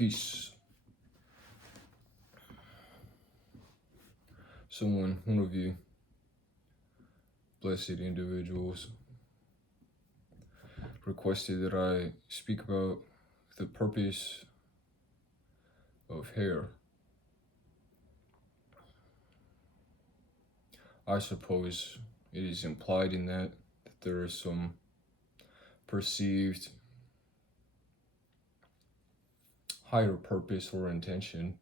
Peace. One of you blessed individuals requested that I speak about the purpose of hair. I suppose it is implied in that there is some perceived higher purpose or intention,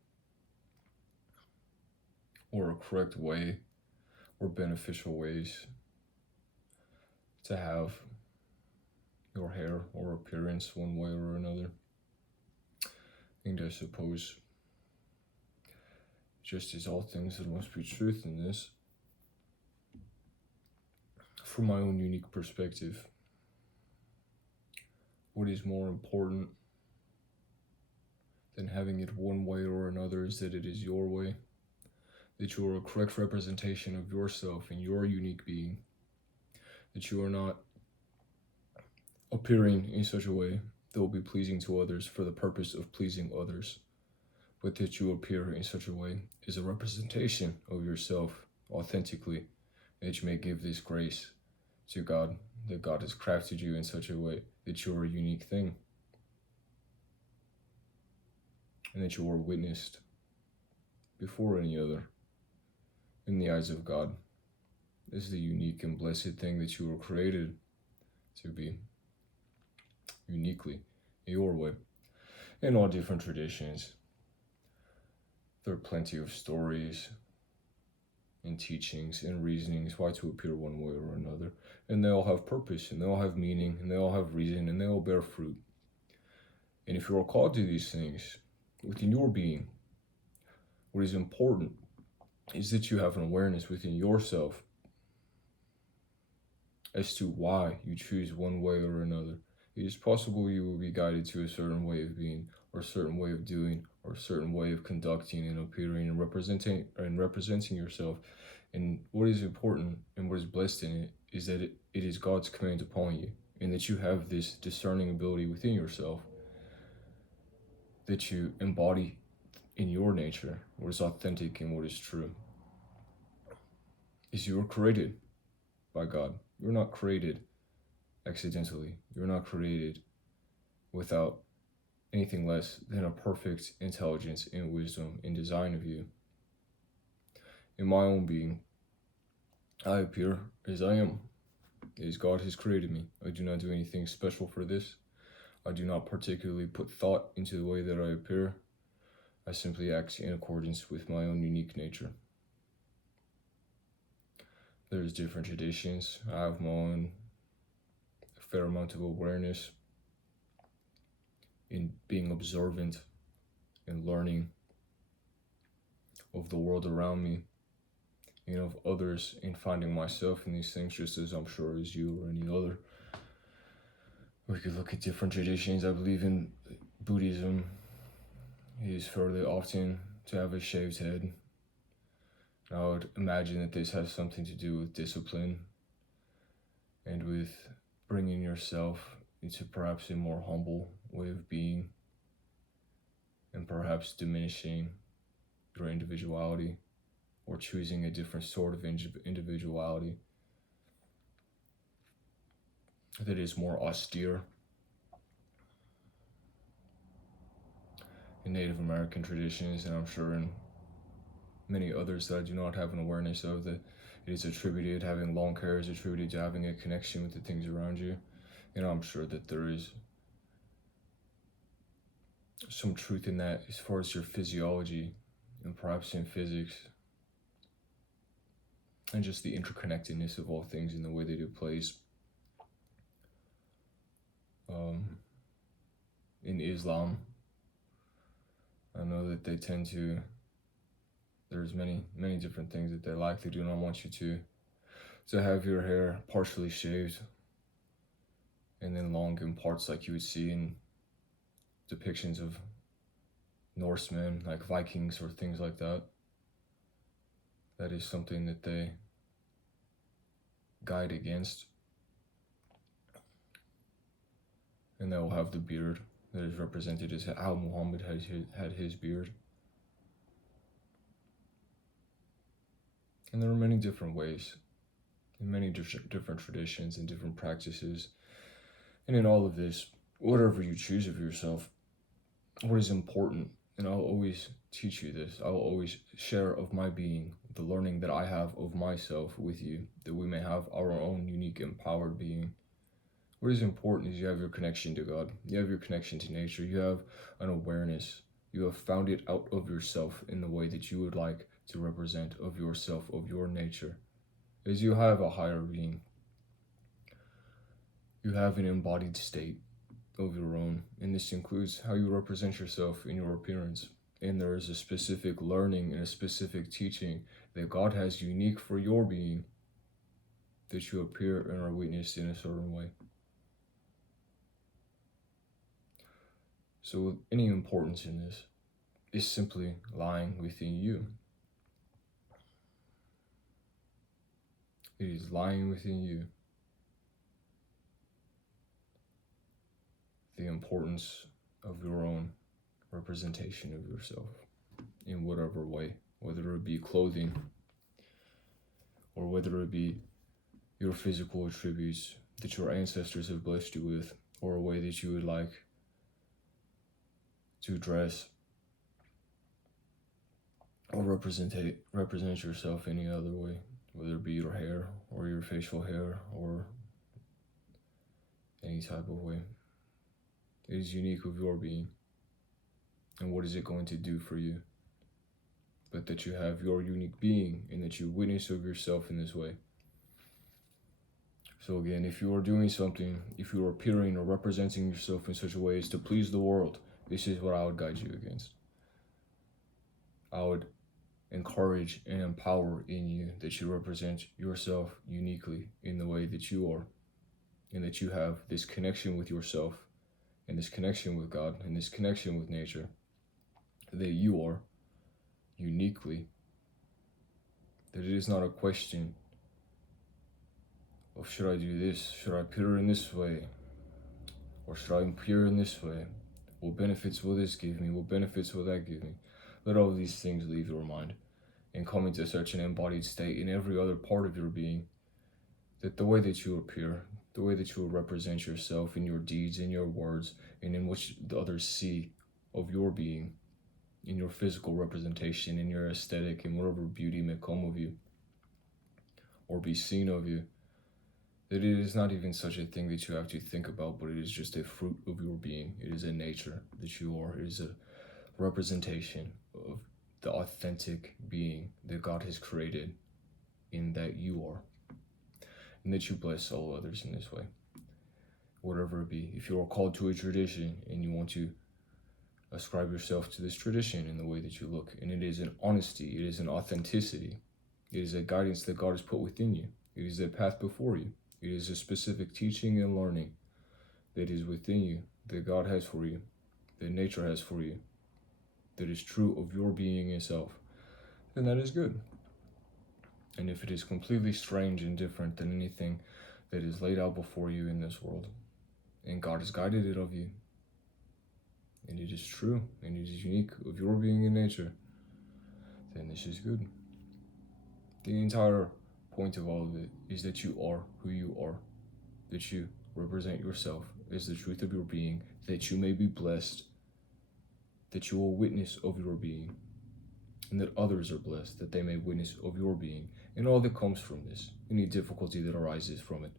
or a correct way or beneficial ways to have your hair or appearance one way or another. And I suppose, just as all things, there must be truth in this. From my own unique perspective, what is more important than having it one way or another is that it is your way, that you are a correct representation of yourself and your unique being, that you are not appearing in such a way that will be pleasing to others for the purpose of pleasing others, but that you appear in such a way as a representation of yourself authentically, that you may give this grace to God, that God has crafted you in such a way that you are a unique thing, and that you are witnessed before any other in the eyes of God. This is the unique and blessed thing that you were created to be, uniquely, your way. In all different traditions, there are plenty of stories and teachings and reasonings why to appear one way or another, and they all have purpose, and they all have meaning, and they all have reason, and they all bear fruit. And if you are called to these things within your being, what is important is that you have an awareness within yourself as to why you choose one way or another. It is possible you will be guided to a certain way of being, or a certain way of doing, or a certain way of conducting and appearing and representing yourself. And what is important and what is blessed in it is that it is God's command upon you, and that you have this discerning ability within yourself that you embody in your nature, what is authentic and what is true. Is you are created by God. You're not created accidentally. You're not created without anything less than a perfect intelligence and wisdom and design of you. In my own being, I appear as I am, as God has created me. I do not do anything special for this. I do not particularly put thought into the way that I appear. I simply act in accordance with my own unique nature. There's different traditions. I have my own fair amount of awareness in being observant and learning of the world around me and of others, and finding myself in these things just as I'm sure as you or any other. We could look at different traditions. I believe in Buddhism. It is fairly often to have a shaved head. I would imagine that this has something to do with discipline and with bringing yourself into perhaps a more humble way of being, and perhaps diminishing your individuality or choosing a different sort of individuality that is more austere. In Native American traditions, and I'm sure in many others that I do not have an awareness of, that it is attributed, having long hair is attributed to having a connection with the things around you. And I'm sure that there is some truth in that as far as your physiology and perhaps in physics, and just the interconnectedness of all things in the way they do plays. In Islam, I know that they tend to, there's many different things that they like. They do not want you to have your hair partially shaved and then long in parts like you would see in depictions of Norsemen, like Vikings or things like that. That is something that they guide against. And they will have the beard that is represented as how Muhammad had his beard. And there are many different ways, in many different traditions and different practices. And in all of this, whatever you choose of yourself, what is important, and I'll always teach you this, I will always share of my being, the learning that I have of myself with you, that we may have our own unique empowered being. What is important is you have your connection to God, you have your connection to nature, you have an awareness, you have found it out of yourself in the way that you would like to represent of yourself, of your nature. As you have a higher being, you have an embodied state of your own, and this includes how you represent yourself in your appearance. And there is a specific learning and a specific teaching that God has unique for your being, that you appear and are witnessed in a certain way. So any importance in this is simply lying within you. It is lying within you. The importance of your own representation of yourself in whatever way, whether it be clothing or whether it be your physical attributes that your ancestors have blessed you with, or a way that you would like to dress or represent yourself any other way, whether it be your hair or your facial hair or any type of way. It is unique of your being. And what is it going to do for you? But that you have your unique being and that you witness of yourself in this way. So again, if you are doing something, if you are appearing or representing yourself in such a way as to please the world, this is what I would guide you against. I would encourage and empower in you that you represent yourself uniquely in the way that you are, and that you have this connection with yourself and this connection with God and this connection with nature, that you are uniquely, that it is not a question of should I do this, should I appear in this way, or should I appear in this way, what benefits will this give me, what benefits will that give me. Let all these things leave your mind and come into such an embodied state in every other part of your being, that the way that you appear, the way that you will represent yourself in your deeds, in your words, and in which the others see of your being, in your physical representation, in your aesthetic, and whatever beauty may come of you or be seen of you, that it is not even such a thing that you have to think about, but it is just a fruit of your being. It is a nature that you are. It is a representation of the authentic being that God has created in that you are, and that you bless all others in this way, whatever it be. If you are called to a tradition and you want to ascribe yourself to this tradition in the way that you look, and it is an honesty, it is an authenticity, it is a guidance that God has put within you, it is a path before you, it is a specific teaching and learning that is within you, that God has for you, that nature has for you, that is true of your being itself, then that is good. And if it is completely strange and different than anything that is laid out before you in this world, and God has guided it of you, and it is true, and it is unique of your being in nature, then this is good. The entire point of all of it is that you are who you are, that you represent yourself as the truth of your being, that you may be blessed, that you will witness of your being, and that others are blessed, that they may witness of your being, and all that comes from this, any difficulty that arises from it,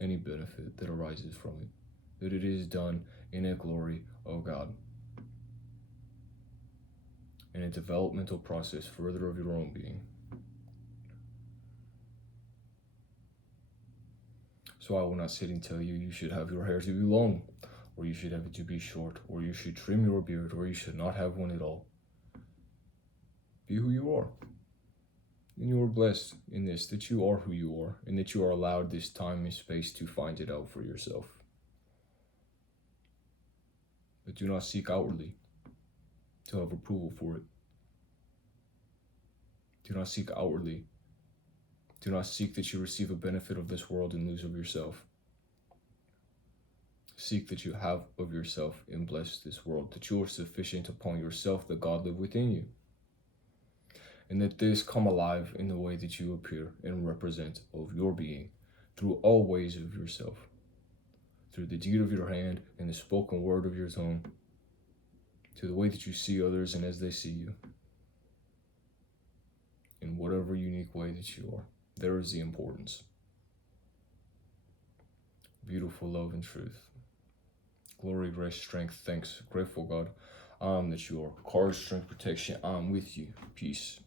any benefit that arises from it, that it is done in a glory of God, in a developmental process further of your own being. So I will not sit and tell you you should have your hair to be long, or you should have it to be short, or you should trim your beard, or you should not have one at all. Be who you are. And you are blessed in this, that you are who you are, and that you are allowed this time and space to find it out for yourself. But do not seek outwardly to have approval for it. Do not seek outwardly. Do not seek that you receive a benefit of this world and lose of yourself. Seek that you have of yourself and bless this world, that you are sufficient upon yourself, that God live within you. And that this come alive in the way that you appear and represent of your being through all ways of yourself, through the deed of your hand and the spoken word of your tongue, to the way that you see others and as they see you. In whatever unique way that you are, there is the importance. Beautiful love and truth. Glory, grace, strength, thanks. Grateful, God, that you are courage, strength, protection. I'm with you. Peace.